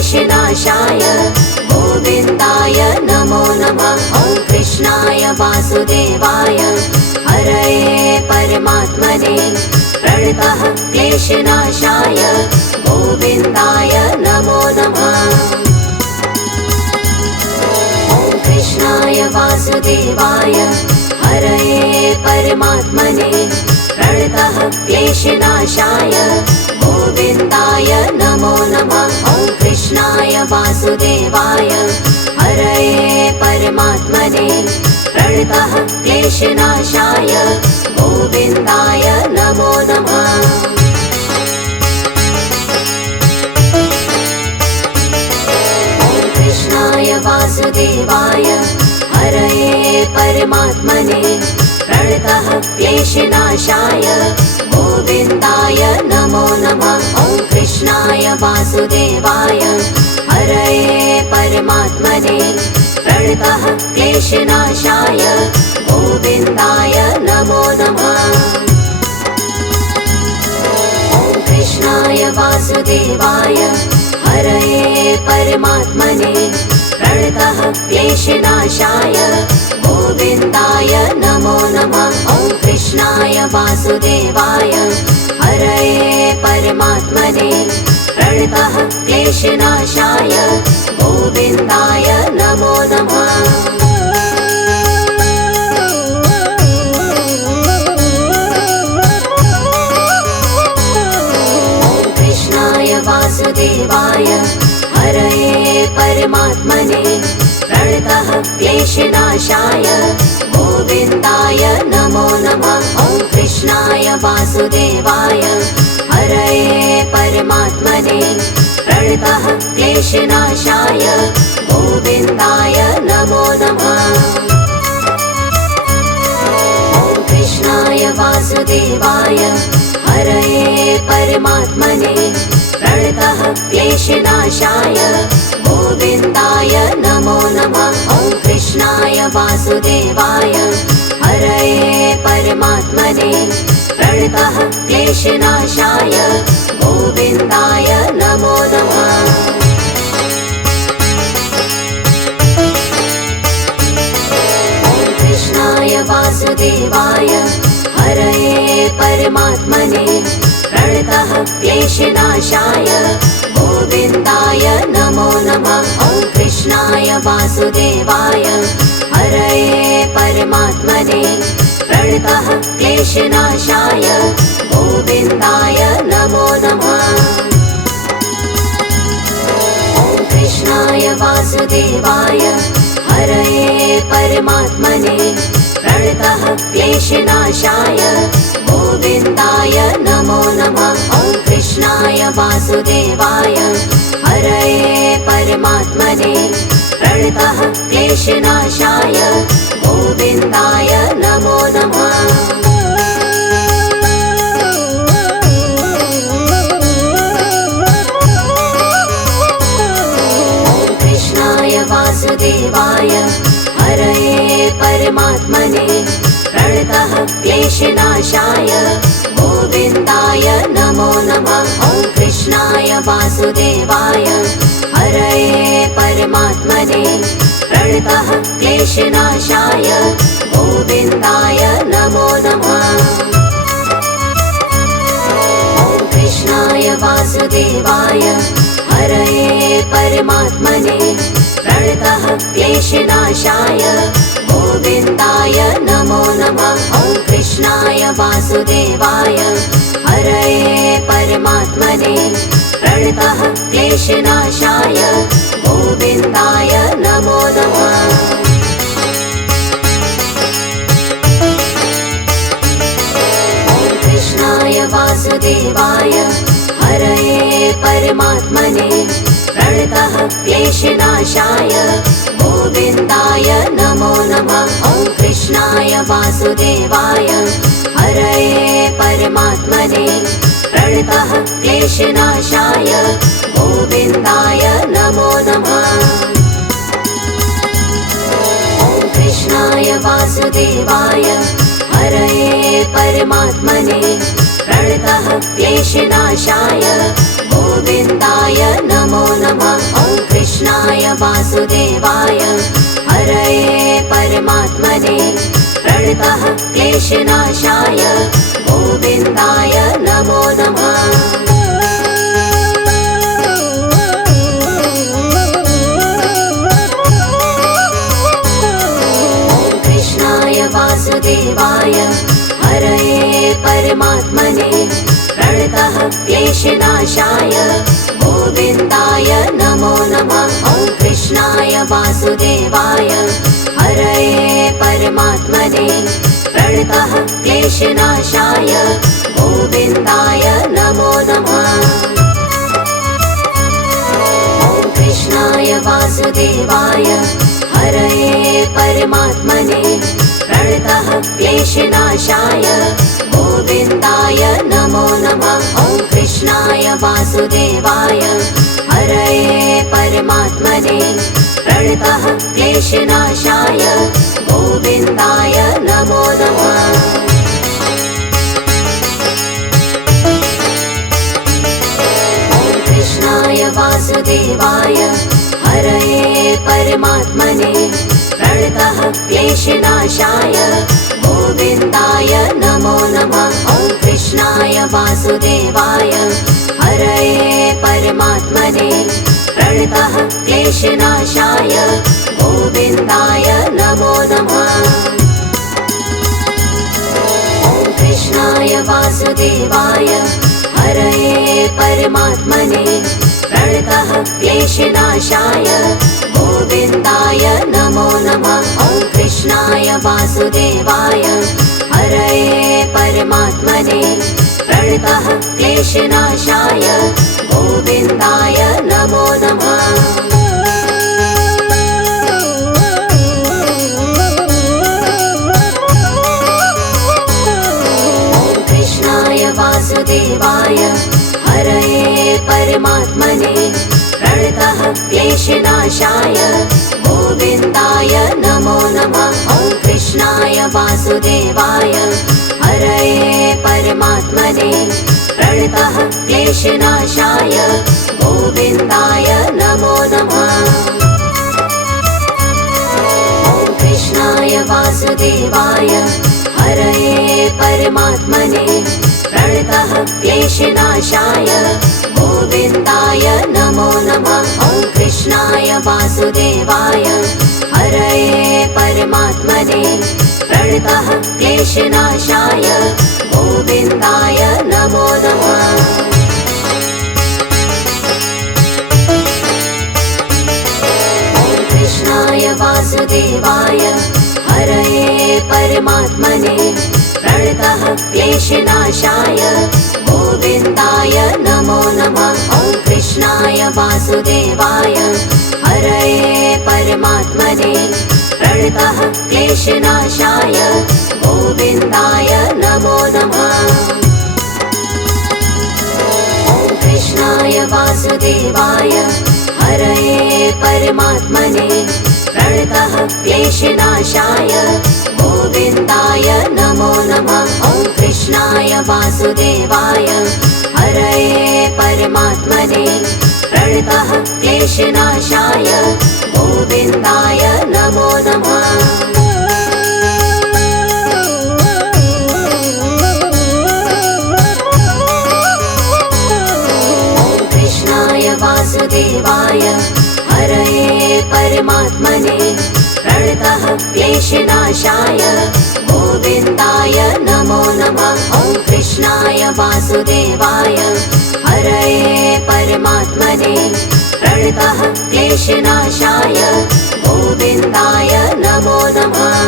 क्लेशनाशाय गोविन्दाय नमो नमः। ॐ कृष्णाय वासुदेवाय हरये परमात्मने प्रणतः क्लेशनाशाय गोविन्दाय नमो नमः। ॐ कृष्णाय वासुदेवाय हरये परमात्मने प्रणतः क्लेशनाशाय गोविन्दाय नमो नमः। ॐ कृष्णाय वासुदेवाय हरये परमात्मने प्रणतः क्लेशनाशाय गोविन्दाय नमो नमः। ॐ कृष्णाय वासुदेवाय हरये परमात्मने प्रणतः क्लेशनाशाय गोविन्दाय नमो नमः। ॐ कृष्णाय वासुदेवाय हरये परमात्मने प्रणतः क्लेशनाशाय गोविन्दाय नमो नमः। ॐ कृष्णाय वासुदेवाय हरये परमात्मने प्रणतः क्लेशनाशाय गोविन्दाय नमो नमः। ॐ कृष्णाय वासुदेवाय हरये परमात्मने प्रणतः क्लेशनाशाय गोविन्दाय नमो नमः। ॐ कृष्णाय वासुदेवाय हरये परमात्मने प्रणतः क्लेशनाशाय गोविन्दाय नमो नमः। ॐ कृष्णाय वासुदेवाय हरये परमात्मने प्रणतः क्लेशनाशाय गोविन्दाय नमो नमः। ॐ कृष्णाय वासुदेवाय हरये परमात्मने प्रणतः क्लेशनाशाय गोविन्दाय नमो नमः। ॐ कृष्णाय वासुदेवाय हरये परमात्मने प्रणतः क्लेशनाशाय गोविन्दाय नमो नमः। ॐ कृष्णाय वासुदेवाय हरये परमात्मने प्रणतः क्लेशनाशाय गोविन्दाय नमो नमः। ॐ कृष्णाय वासुदेवाय हरये परमात्मने प्रणतः क्लेशनाशाय गोविन्दाय नमो नमः। ॐ कृष्णाय वासुदेवाय हरये परमात्मने प्रणतः क्लेशनाशाय गोविन्दाय नमो नमः। ॐ कृष्णाय वासुदेवाय हरये परमात्मने प्रणतः क्लेशनाशाय गोविन्दाय नमो नमः। ॐ कृष्णाय वासुदेवाय हरये परमात्मने प्रणतः क्लेशनाशाय गोविन्दाय नमो नमः। ॐ कृष्णाय वासुदेवाय हरये परमात्मने प्रणतः क्लेशनाशाय गोविन्दाय नमो नमः। ॐ कृष्णाय वासुदेवाय हरये परमात्मने प्रणतः क्लेशनाशाय गोविन्दाय नमो नमः। ॐ कृष्णाय वासुदेवाय हरये परमात्मने प्रणतः क्लेशनाशाय गोविन्दाय नमो नमः। ॐ कृष्णाय वासुदेवाय हरये परमात्मने प्रणतः क्लेशनाशाय गोविन्दाय नमो नमः। ॐ कृष्णाय वासुदेवाय हरये परमात्मने प्रणतः क्लेशनाशाय गोविन्दाय नमो नमः। ॐ कृष्णाय वासुदेवाय हरये परमात्मने प्रणतः क्लेशनाशाय गोविन्दाय नमो नमः। वासुदेवाय हरये परमात्मने प्रणतः क्लेशनाशाय गोविन्दाय नमो नमः। वासुदेवाय हरये परमात्मने प्रणतः क्लेशनाशाय गोविन्दाय नमो नमः। ॐ कृष्णाय वासुदेवाय हरये परमात्मने प्रणतः क्लेशनाशाय गोविन्दाय नमो नमः। ॐ कृष्णाय वासुदेवाय हरये परमात्मने प्रणतः क्लेशनाशाय गोविन्दाय नमो नमः। ॐ कृष्णाय वासुदेवाय हरये परमात्मने प्रणतः क्लेशनाशाय गोविन्दाय नमो नमः। ॐ कृष्णाय वासुदेवाय हरये परमात्मने प्रणतः क्लेशनाशाय गोविन्दाय नमो नमः। ॐ कृष्णाय वासुदेवाय हरये परमात्मने प्रणतः क्लेशनाशाय गोविन्दाय नमो नमः। ॐ कृष्णाय वासुदेवाय हरये परमात्मने प्रणतः क्लेशनाशाय गोविन्दाय नमो नमः। ॐ कृष्णाय वासुदेवाय हरये परमात्मने प्रणतः क्लेशनाशाय गोविन्दाय नमो नमः। ॐ कृष्णाय वासुदेवाय हरये परमात्मने प्रणतः क्लेशनाशाय गोविन्दाय नमो नमः। ॐ कृष्णाय वासुदेवाय हरये परमात्मने प्रणतः क्लेशनाशाय गोविन्दाय नमो नमः। ॐ कृष्णाय वासुदेवाय हरये परमात्मने प्रणतः क्लेशनाशाय गोविन्दाय नमो नमः। ॐ कृष्णाय वासुदेवाय हरये परमात्मने प्रणतः क्लेशनाशाय गोविन्दाय नमो नमः। ॐ कृष्णाय वासुदेवाय हरये परमात्मने प्रणतः क्लेशनाशाय गोविन्दाय नमो नमः। ॐ कृष्णाय वासुदेवाय हरये परमात्मने प्रणतः क्लेशनाशाय गोविन्दाय नमो नमः। ॐ कृष्णाय वासुदेवाय हरये परमात्मने प्रणतः क्लेशनाशाय गोविन्दाय नमो नमः। ॐ कृष्णाय वासुदेवाय हरये परमात्मने प्रणतः क्लेशनाशाय गोविन्दाय नमो नमः। ॐ कृष्णाय वासुदेवाय हरये परमात्मने प्रणतः क्लेशनाशाय गोविन्दाय नमो नमः। ॐ कृष्णाय वासुदेवाय हरये परमात्मने प्रणतः क्लेशनाशाय गोविन्दाय नमो नमः।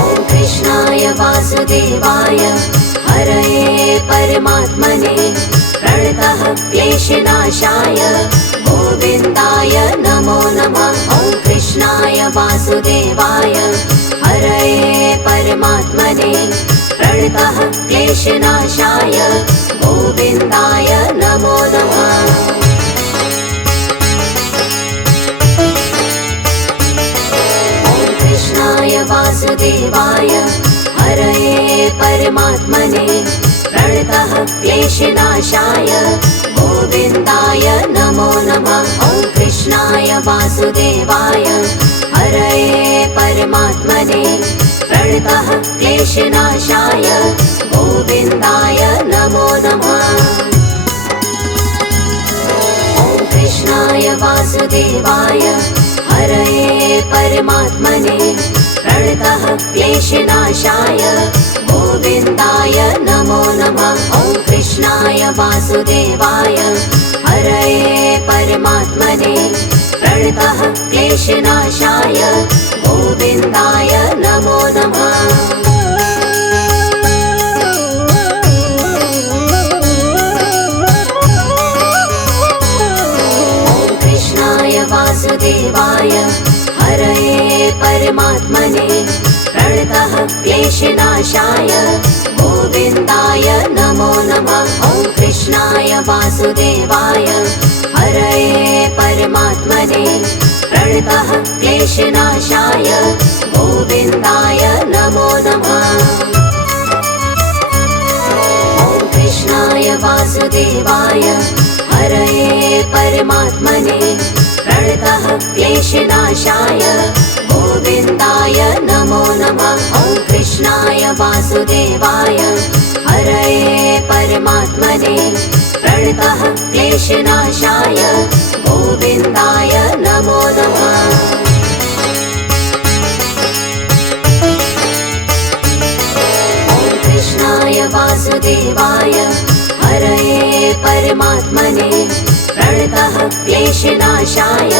ॐ कृष्णाय वासुदेवाय हरये परमात्मने प्रणतः क्लेशनाशाय गोविन्दाय नमो नमः। ॐ कृष्णाय वासुदेवाय हरये परमात्मने प्रणतः क्लेशनाशाय गोविन्दाय नमो नमः। ॐ कृष्णाय वासुदेवाय हरये परमात्मने प्रणतः क्लेशनाशाय गोविन्दाय नमो नमः। ॐ वासुदेवाय हरये परमात्मने प्रणतः क्लेशनाशाय गोविन्दाय नमो नमः। ॐ कृष्णाय वासुदेवाय हरये परमात्मने प्रणतः क्लेशनाशाय गोविन्दाय नमो नमः। ॐ कृष्णाय वासुदेवाय हरये परमात्मने प्रणतः क्लेशनाशाय गोविन्दाय नमो नमः। ॐ कृष्णाय वासुदेवाय हरये परमात्मने प्रणतः क्लेशनाशाय गोविन्दाय नमो नमः। ॐ कृष्णाय वासुदेवाय हरये परमात्मने प्रणतः क्लेशनाशाय गोविन्दाय नमो नमः। ॐ कृष्णाय वासुदेवाय हरये परमात्मने प्रणतः क्लेशनाशाय गोविन्दाय नमो नमः। ॐ कृष्णाय वासुदेवाय हरये परमात्मने प्रणतः क्लेशनाशाय गोविन्दाय नमो नमः। ॐ कृष्णाय वासुदेवाय हरये परमात्मने प्रणतः क्लेशनाशाय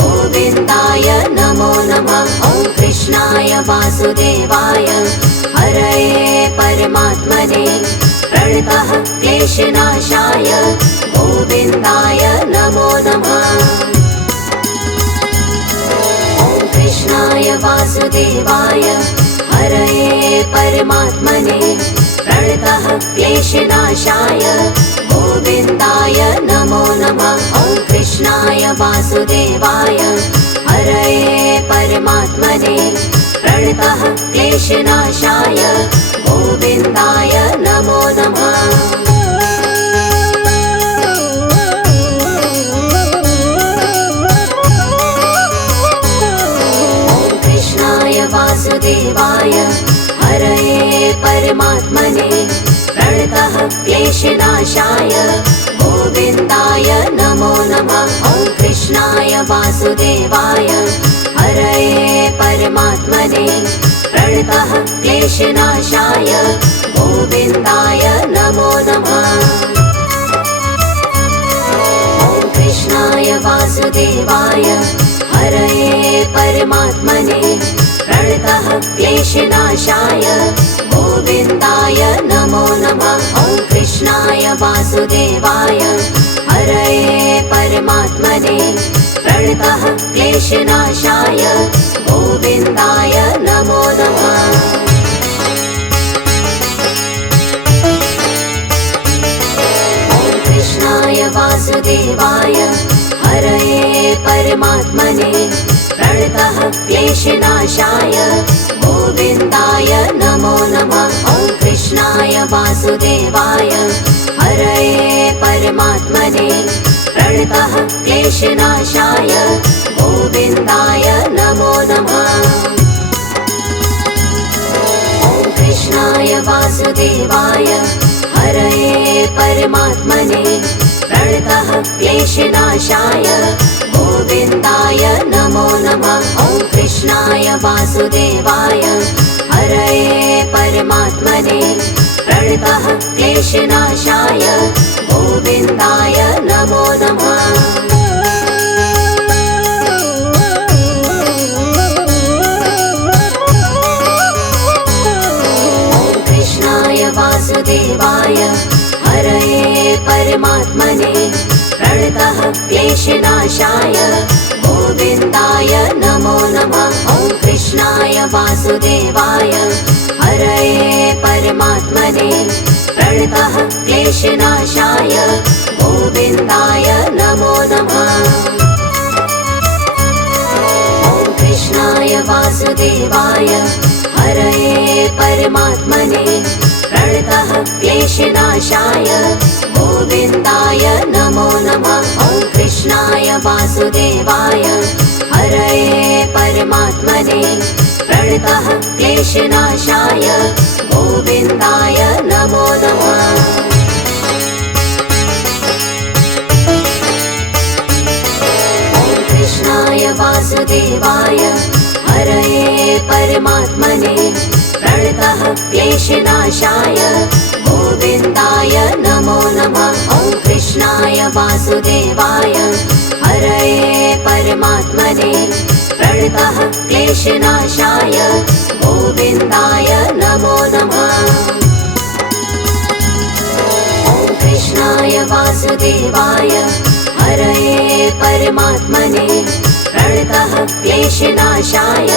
गोविन्दाय नमो नमः। ॐ कृष्णाय वासुदेवाय हरये परमात्मने प्रणतः क्लेशनाशाय गोविन्दाय नमो नमः। ॐ कृष्णाय वासुदेवाय हरये परमात्मने प्रणतः क्लेशनाशाय गोविन्दाय नमो नमः। ॐ कृष्णाय वासुदेवाय हरये परमात्मने प्रणतः क्लेशनाशाय गोविन्दाय नमो नमः। ॐ कृष्णाय वासुदेवाय हरये परमात्मने प्रणतः क्लेशनाशाय गोविन्दाय नमो नमः। ॐ कृष्णाय वासुदेवाय हरये परमात्मने प्रणतः क्लेशनाशाय गोविन्दाय नमो नमः। ॐ कृष्णाय वासुदेवाय हरये परमात्मने प्रणतः क्लेशनाशाय गोविन्दाय नमो नमः। ॐ कृष्णाय वासुदेवाय हरये परमात्मने प्रणतः क्लेशनाशाय गोविन्दाय नमो नमः। ॐ कृष्णाय वासुदेवाय हरये परमात्मने प्रणतः क्लेशनाशाय गोविन्दाय नमो नमः। ॐ कृष्णाय वासुदेवाय हरये परमात्मने प्रणतः क्लेशनाशाय गोविन्दाय नमो नमः। ॐ कृष्णाय वासुदेवाय हरये परमात्मने प्रणतः क्लेशनाशाय गोविन्दाय नमो नमः। ॐ कृष्णाय वासुदेवाय हरये परमात्मने प्रणतः क्लेशनाशाय गोविन्दाय नमो नमः। ॐ कृष्णाय वासुदेवाय हरये परमात्मने प्रणतः क्लेशनाशाय गोविन्दाय नमो नमः। ॐ कृष्णाय वासुदेवाय हरये परमात्मने प्रणतः क्लेशनाशाय गोविन्दाय नमो नमः। ॐ कृष्णाय वासुदेवाय हरये परमात्मने प्रणतः क्लेशनाशाय गोविन्दाय नमो नमः। ॐ कृष्णाय वासुदेवाय हरये परमात्मने प्रणतः क्लेशनाशाय गोविन्दाय नमो नमः। कृष्णाय वासुदेवाय हरये परमात्मने प्रणतः क्लेशनाशाय गोविन्दाय नमो नमः। ॐ कृष्णाय वासुदेवाय हरये परमात्मने प्रणतः क्लेशनाशाय गोविन्दाय नमो नमः। ॐ कृष्णाय वासुदेवाय हरये परमात्मने प्रणतः क्लेशनाशाय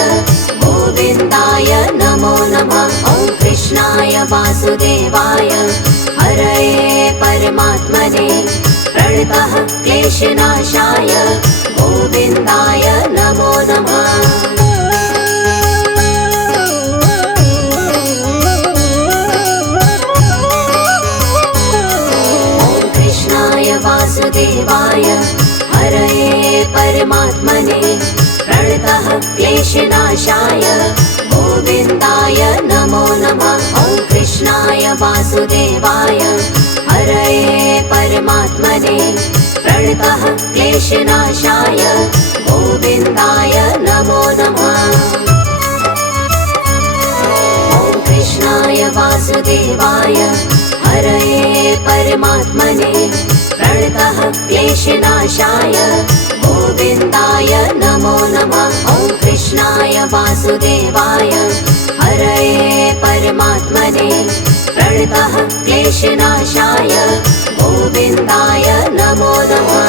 गोविन्दाय नमो नमः। ॐ कृष्णाय वासुदेवाय हरये परमात्मने प्रणतः क्लेशनाशाय गोविन्दाय नमो नमः। वासुदेवाय हरये परमात्मने प्रणतः क्लेशनाशाय गोविन्दाय नमो नमः। ॐ कृष्णाय वासुदेवाय हरये परमात्मने प्रणतः क्लेशनाशाय गोविन्दाय नमो नमः। ॐ कृष्णाय वासुदेवाय हरये परमात्मने प्रणतः क्लेशनाशाय गोविन्दाय नमो नमः। ॐ कृष्णाय वासुदेवाय हरये परमात्मने प्रणतः क्लेशनाशाय गोविन्दाय नमो नमः।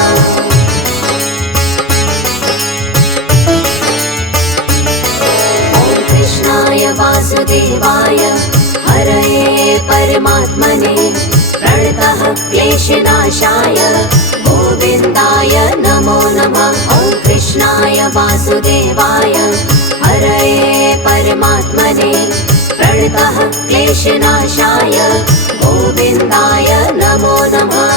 ॐ कृष्णाय वासुदेवाय हरये परमात्मने प्रणतः क्लेशनाशाय गोविन्दाय नमो नमः। ॐ कृष्णाय वासुदेवाय हरये परमात्मने प्रणतः क्लेशनाशाय गोविन्दाय नमो नमः।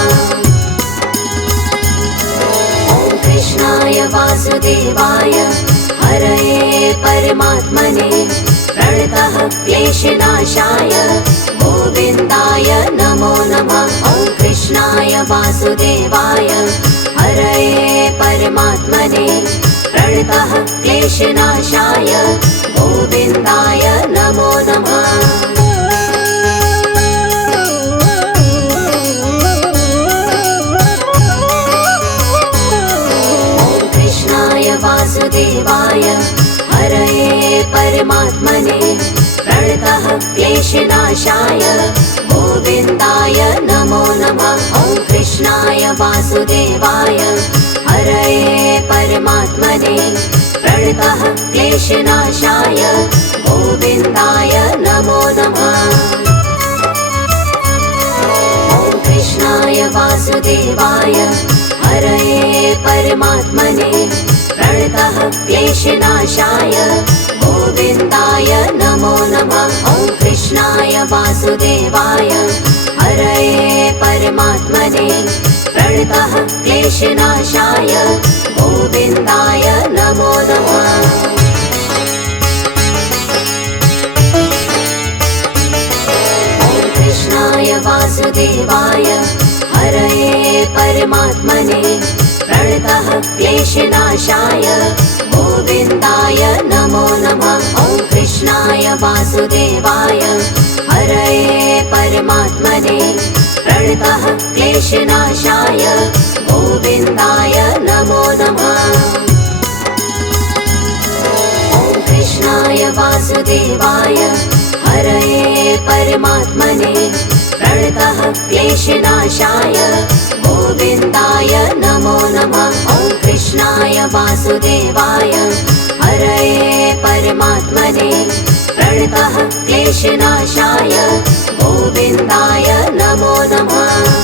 ॐ कृष्णाय वासुदेवाय हरये परमात्मने प्रणतः क्लेशनाशाय गोविन्दाय नमो नमः। ॐ कृष्णाय वासुदेवाय हरये परमात्मने प्रणतः क्लेशनाशाय गोविन्दाय नमो नमः। ॐ कृष्णाय वासुदेवाय हरये परमात्मने प्रणतः क्लेशनाशाय गोविन्दाय नमो नमः। ॐ कृष्णाय वासुदेवाय हरये परमात्मने प्रणतः क्लेशनाशाय गोविन्दाय नमो नमः। ॐ कृष्णाय वासुदेवाय हरये परमात्मने प्रणतः क्लेशनाशाय गोविन्दाय नमो नमः। ॐ कृष्णाय वासुदेवाय हरये परमात्मने प्रणतः क्लेशनाशाय गोविन्दाय नमो नमः। ॐ कृष्णाय वासुदेवाय हरये परमात्मने प्रणतः क्लेशनाशाय गोविन्दाय नमो नमः। ॐ कृष्णाय वासुदेवाय हरये परमात्मने प्रणतः क्लेशनाशाय गोविन्दाय नमो नमः। ॐ कृष्णाय वासुदेवाय हरये परमात्मने प्रणतः क्लेशनाशाय गोविन्दाय नमो नमः। ॐ कृष्णाय वासुदेवाय हरये परमात्मने प्रणतः क्लेशनाशाय गोविन्दाय नमो नमः।